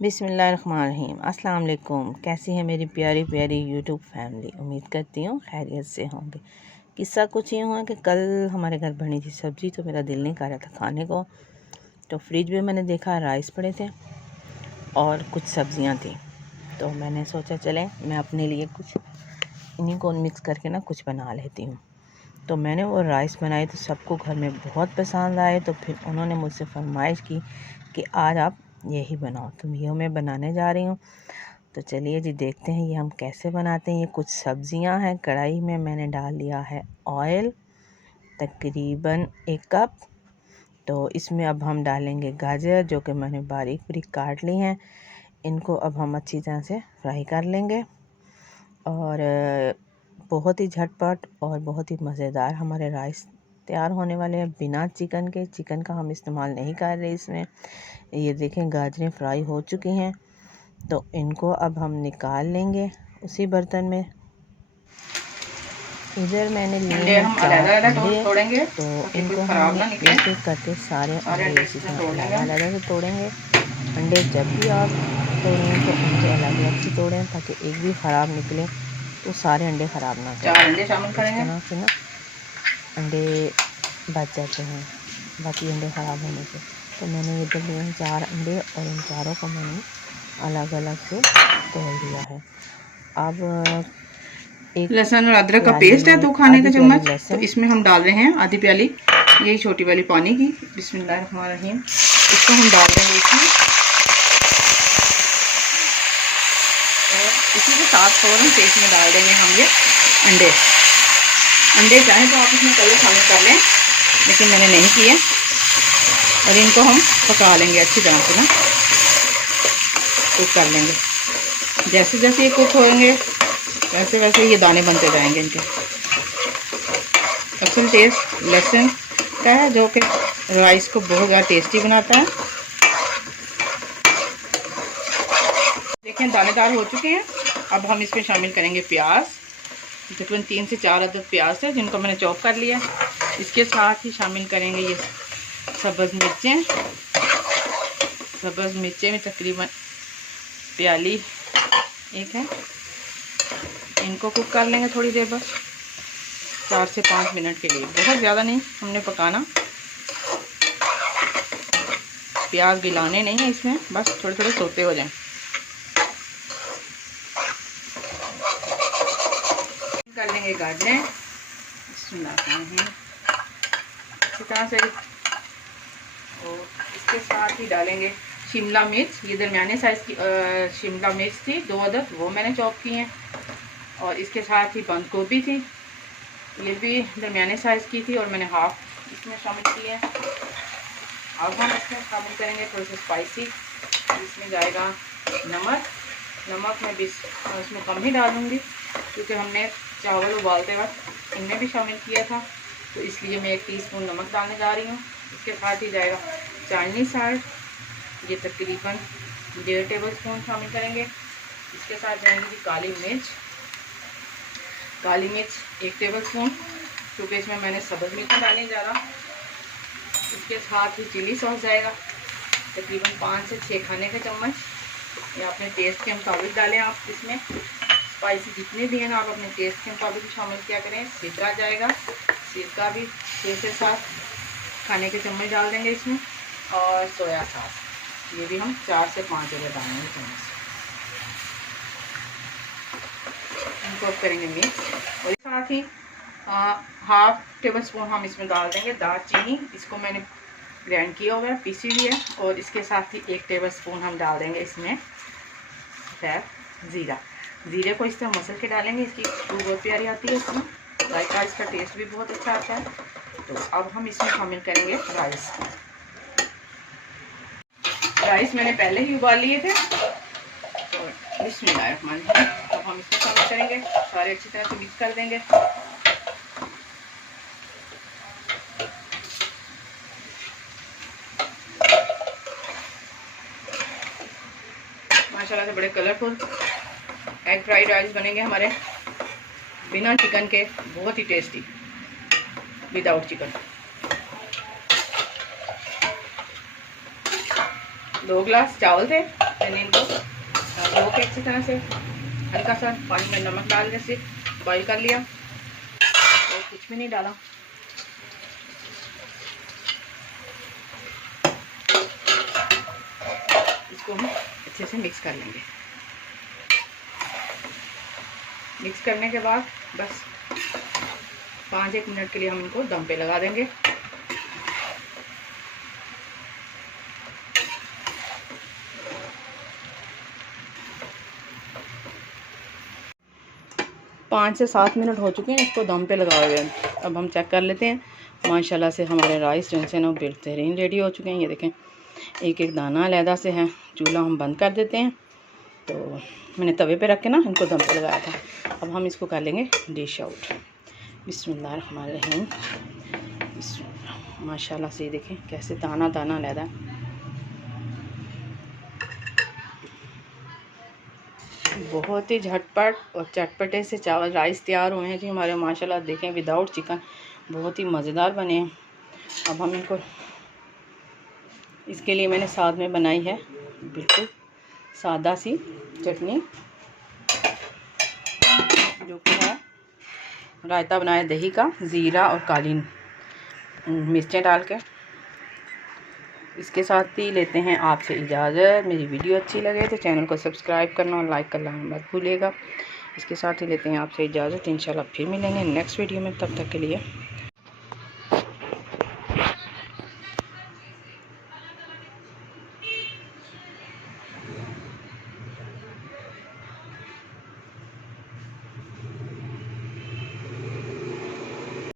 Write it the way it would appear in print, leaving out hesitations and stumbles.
बिस्मिल्लाहिर्रहमानिर्रहीम। अस्सलाम वालेकुम। कैसी है मेरी प्यारी प्यारी यूट्यूब फैमिली। उम्मीद करती हूँ खैरियत से होंगे। किस्सा कुछ यूँ है कि कल हमारे घर बनी थी सब्ज़ी, तो मेरा दिल नहीं कर रहा था खाने को। तो फ्रिज में मैंने देखा राइस पड़े थे और कुछ सब्ज़ियाँ थी, तो मैंने सोचा चले मैं अपने लिए कुछ इन्हीं को मिक्स करके ना कुछ बना लेती हूँ। तो मैंने वो राइस बनाए तो सबको घर में बहुत पसंद आए। तो फिर उन्होंने मुझसे फरमाइश की कि आज आप यही बनाओ, तो ये मैं बनाने जा रही हूँ। तो चलिए जी देखते हैं ये हम कैसे बनाते हैं। ये कुछ सब्जियां हैं। कढ़ाई में मैंने डाल लिया है ऑयल, तकरीबन 1 कप। तो इसमें अब हम डालेंगे गाजर, जो कि मैंने बारीक बारीक काट ली हैं। इनको अब हम अच्छी तरह से फ्राई कर लेंगे और बहुत ही झटपट और बहुत ही मज़ेदार हमारे राइस तैयार होने वाले हैं बिना चिकन के। चिकन का हम इस्तेमाल नहीं कर रहे इसमें। ये देखें गाजरें फ्राई हो चुकी हैं, तो इनको अब हम निकाल लेंगे उसी बर्तन में। इधर मैंने लिए हैं 4 अंडे, तो इनको हम एक एक करके सारे अंडे इसी तरह अलग अलग से तोड़ेंगे। अंडे जब भी आप तोड़ें तो अंडे अलग अलग से तोड़ें ताकि एक भी ख़राब निकले तो सारे अंडे ख़राब ना करें। 4 अंडे शामिल करेंगे। इस तरह से ना अंडे बच जाते हैं बाकी अंडे ख़राब होने से। तो मैंने इधर लिए हैं 4 अंडे और इन चारों को मैंने अलग अलग से तोड़ दिया है। अब एक लहसुन और अदरक का प्याली पेस्ट है 2 में खाने आधी का प्याली चम्मच। तो लहसुन, इसमें हम डाल रहे हैं आधी प्याली यही छोटी वाली पानी की। बिस्मिल्लाहिर्रहमानिर्रहीम। इसको हम डाल देंगे इसमें और इसी के साथ फ़ौरन पेस्ट में डाल देंगे हम ये अंडे। अंडे चाहें तो आप इसमें कलर शामिल कर लें, लेकिन मैंने नहीं किया। और इनको हम पका लेंगे अच्छी तरह से ना, कुक कर लेंगे। जैसे जैसे ये कुक होंगे वैसे वैसे ये दाने बनते जाएंगे इनके। असल टेस्ट लहसुन का है जो कि राइस को बहुत ज़्यादा टेस्टी बनाता है। देखें दानेदार हो चुके हैं। अब हम इसमें शामिल करेंगे प्याज। तकरीबन 3 से 4 अदद प्याज है जिनको मैंने चॉप कर लिया। इसके साथ ही शामिल करेंगे ये सब्ज़ मिर्चें। सब्ज़ मिर्चें में तकरीबन प्याली एक है। इनको कुक कर लेंगे थोड़ी देर बस 4 से 5 मिनट के लिए, बहुत ज़्यादा नहीं हमने पकाना। प्याज गिलाने नहीं है इसमें, बस थोड़े थोड़े सोते हो जाएं। कर लेंगे गाजरें अच्छी तरह से। और इसके साथ ही डालेंगे शिमला मिर्च। ये दरमियाने साइज़ की शिमला मिर्च थी 2 अदद, वो मैंने चॉप की हैं। और इसके साथ ही बंद गोभी थी, ये भी दरमियाने साइज़ की थी और मैंने हाफ इसमें शामिल की है। अब हम इसमें शामिल करेंगे थोड़ी सी स्पाइसी। इसमें जाएगा नमक। नमक मैं भी इसमें कम ही डालूँगी क्योंकि हमने चावल उबालते वक्त इनमें भी शामिल किया था, तो इसलिए मैं 1 टीस्पून नमक डालने जा रही हूँ। इसके साथ ही जाएगा चाइनीज़ साल्ट, ये तकरीबन 1.5 टेबलस्पून शामिल करेंगे। इसके साथ जाएंगी जी काली मिर्च। काली मिर्च 1 टेबलस्पून, क्योंकि इसमें मैंने सब्ज़ मिर्च डालने जा रहा। इसके साथ ही चिली सॉस जाएगा तकरीबन 5 से 6 खाने के चम्मच। ये अपने टेस्ट के मुताबिक डालें। आप इसमें स्पाइसी जितने भी हैं ना आप अपने टेस्ट के मुताबिक शामिल किया करें। सिरका जाएगा, सिरका भी 6 से 7 खाने के चम्मच डाल देंगे इसमें। और सोया सॉस ये भी हम 4 से 5 जगह डालेंगे चम्मच। इनको करेंगे मिक्स। और साथ ही हाफ टेबल स्पून हम इसमें डाल देंगे दालचीनी। इसको मैंने ग्राइंड किया हुआ है, पीसी हुई है। और इसके साथ ही 1 टेबल स्पून हम डाल देंगे इसमें ज़ीरा। ज़ीरे को इस तरह मसल के डालेंगे, इसकी खुशबू बहुत प्यारी आती है, इसमें जायका इसका टेस्ट भी बहुत अच्छा आता है। तो अब हम इसमें शामिल करेंगे राइस। राइस मैंने पहले ही उबाल लिए थे। और बिस्मिल्लाहिर्रहमानिर्रहीम अब हम इसमें शामिल करेंगे, सारे अच्छी तरह से मिक्स कर देंगे। माशाल्लाह से बड़े कलरफुल एग फ्राइड राइस बनेंगे हमारे बिना चिकन के, बहुत ही टेस्टी विदाउट चिकन। 2 गिलास चावल थे मैंने इनको धो के अच्छी तरह से हल्का सा पानी में नमक डाल के से बॉईल कर लिया और कुछ भी नहीं डाला। इसको हम अच्छे से मिक्स कर लेंगे। मिक्स करने के बाद बस 5-1 मिनट के लिए हम इनको दम पे लगा देंगे। पाँच से 7 मिनट हो चुके हैं इसको दम पे लगाए हुए। अब हम चेक कर लेते हैं। माशाल्लाह से हमारे राइस जो है ना बेहतरीन रेडी हो चुके हैं। ये देखें एक एक दाना अलहदा से है। चूल्हा हम बंद कर देते हैं। तो मैंने तवे पे रख के ना इनको दम पे लगाया था। अब हम इसको कर लेंगे डिश आउट। बिस्मिल्लाहिर्रहमानिर्रहीम। माशाल्लाह से देखें कैसे दाना दाना अलहदा है। बहुत ही झटपट और चटपटे से चावल राइस तैयार हुए हैं जी हमारे। माशाल्लाह देखें विदाउट चिकन बहुत ही मज़ेदार बने हैं। अब हम इनको इसके लिए मैंने साथ में बनाई है बिल्कुल सादा सी चटनी, जो कि है रायता बनाया दही का, ज़ीरा और काली मिर्चें डाल के। इसके साथ ही लेते हैं आपसे इजाज़त। मेरी वीडियो अच्छी लगे तो चैनल को सब्सक्राइब करना और लाइक करना मत भूलिएगा। इसके साथ ही लेते हैं आपसे इजाज़त। इंशाल्लाह फिर मिलेंगे नेक्स्ट वीडियो में। तब तक के लिए